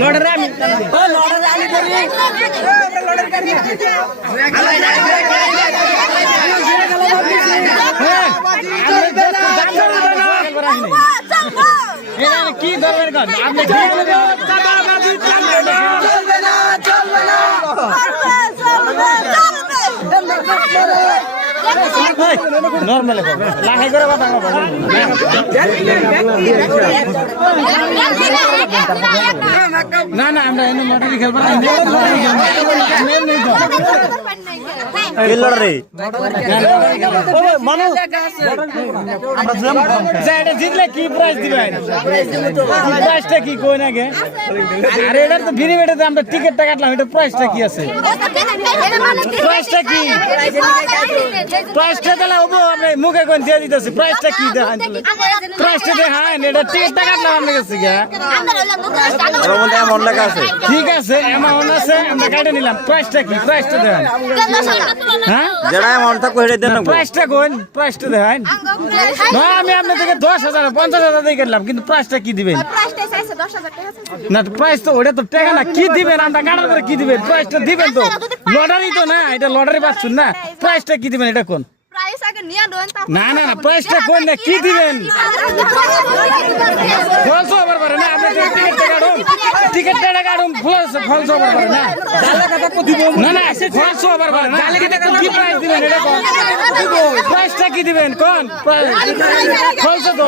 লড়ে আমি কি ধরবেন আপনি নর্মাল লাখাই করে কথা না না আমরা এনে মোটরি খেলবো না জিতলে কি প্রাইজ দিবেন প্রাইজটা কি কই না গে আরে এটার তো ফ্রি বেটে আমরা টিকিটটা কাটলাম এটা প্রাইজটা কি আছে প্রাইজটা কি প্রাইজটা দিলে হবো আপনি মুখে কোন দিয়ে দিতেছি প্রাইজটা কি দেখান প্রাইজটা দেখান এটা টিকিটটা কাটলাম আপনার কাছে ঠিক আছে অ্যামাউন্ট আছে আমরা কাটে নিলাম প্রাইজটা কি প্রাইজটা দেখান হ্যাঁ যেটা অ্যামাউন্ট থাকবে সেটা দেন প্রাইসটা কোন প্রাইসটা দেখান না আমি আপনার থেকে 10,000 50,000 দিয়ে কিনলাম কিন্তু প্রাইসটা কি দিবেন না প্রাইস তো ওটা তো টাকা না কি দিবেন আমরা কাটার পরে কি দিবেন প্রাইসটা দিবেন তো লটারি তো না এটা লটারি পাচ্ছেন না প্রাইসটা কি দিবেন এটা কোন না না না প্রাইসটা কোন না কি দিবেন ফলস ওভার পারে না আপনি টিকিটটা কাটুন ফলস ওভার পারে না না না ফলস ওভার পারে না কি প্রাইস দিবেন এটা কোন প্রাইসটা কি দিবেন কোন ফলস